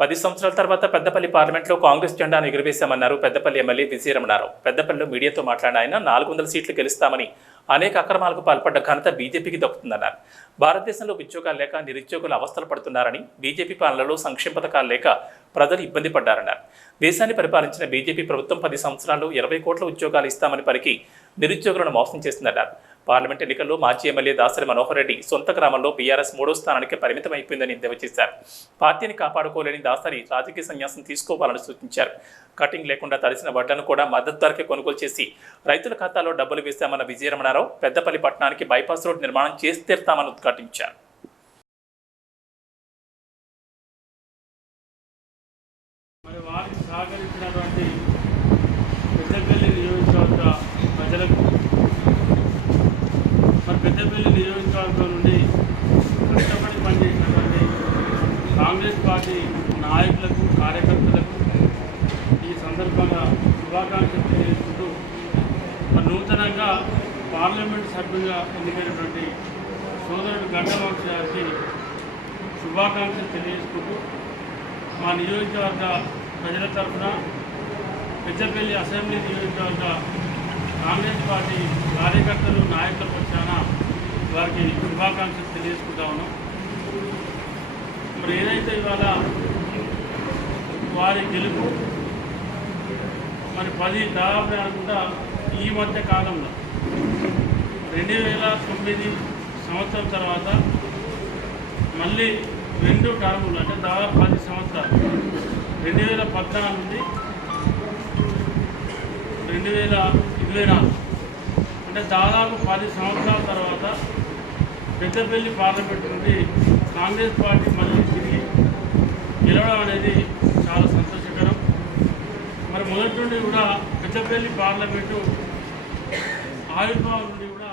పది సంవత్సరాల తర్వాత పెద్దపల్లి పార్లమెంట్లో కాంగ్రెస్ జెండాను ఎగురవేశామన్నారు పెద్దపల్లి ఎమ్మెల్యే విజయరమణారావు. పెద్దపల్లిలో మీడియాతో మాట్లాడిన ఆయన నాలుగు వందల సీట్లు గెలుస్తామని అనేక అక్రమాలకు పాల్పడ్డ ఘనత బీజేపీకి దక్కుతుందన్నారు. భారతదేశంలో ఉద్యోగాలు లేక నిరుద్యోగులు అవస్థలు పడుతున్నారని బీజేపీ పాలనలో సంక్షేమ పథకాలు లేక ప్రజలు ఇబ్బంది పడ్డారన్నారు. దేశాన్ని పరిపాలించిన బీజేపీ ప్రభుత్వం పది సంవత్సరాలు ఇరవై కోట్ల ఉద్యోగాలు ఇస్తామని పలికి నిరుద్యోగులను మోసం చేసిందన్నారు. పార్లమెంట్ ఎన్నికల్లో మాజీ ఎమ్మెల్యే దాసరి మనోహర్ రెడ్డి సొంత గ్రామంలో బీఆర్ఎస్ మూడో స్థానానికి పరిమితం అయిపోయిందని ఎద్దేవా చేశారు. పార్టీని కాపాడుకోలేని దాసరి రాజకీయ సన్యాసం తీసుకోవాలని సూచించారు. కటింగ్ లేకుండా తడిసిన వడ్లను కూడా మద్దతు ధరకే కొనుగోలు చేసి రైతుల ఖాతాలో డబ్బులు వేశామన్న విజయరమణారావు పెద్దపల్లి పట్టణానికి బైపాస్ రోడ్ నిర్మాణం చేసి తీరుతామని ఉద్ఘాటించారు. మరి వారికి సహకరించినటువంటి పెద్దపల్లి నియోజకవర్గ ప్రజలకు మరి పెద్దపల్లి నియోజకవర్గం నుండి కష్టపడి పనిచేసినటువంటి కాంగ్రెస్ పార్టీ నాయకులకు కార్యకర్తలకు ఈ సందర్భంగా శుభాకాంక్షలు తెలియజేసుకుంటూ నూతనంగా పార్లమెంట్ సభ్యులుగా ఎన్నికైనటువంటి సోదరుడు గంటవంశ గారికి శుభాకాంక్షలు తెలియజేసుకుంటూ మా నియోజకవర్గ ప్రజల తరఫున పెద్దపల్లి అసెంబ్లీ నియోజకవర్గ కాంగ్రెస్ పార్టీ కార్యకర్తలు నాయకులు వారికి శుభాకాంక్షలు తెలియజేసుకుంటా ఉన్నాం. మరి ఏదైతే ఇవాళ వారి గెలుపు మరి పది దాదాపు అనుకుంటా ఈ మధ్య కాలంలో రెండు వేల తొమ్మిది సంవత్సరం తర్వాత మళ్ళీ రెండు టర్ములు అంటే దాదాపు పది సంవత్సరాలు రెండు వేల పద్నాలుగు నుండి రెండు వేల ఇరవై నాలుగు. అంటే దాదాపు పది సంవత్సరాల తర్వాత పెద్దపల్లి పార్లమెంట్ నుండి కాంగ్రెస్ పార్టీ మళ్ళీ తిరిగి గెలవడం అనేది చాలా సంతోషకరం. మరి మొదటి నుండి కూడా పెద్దపల్లి పార్లమెంటు ఆవిర్భావం నుండి కూడా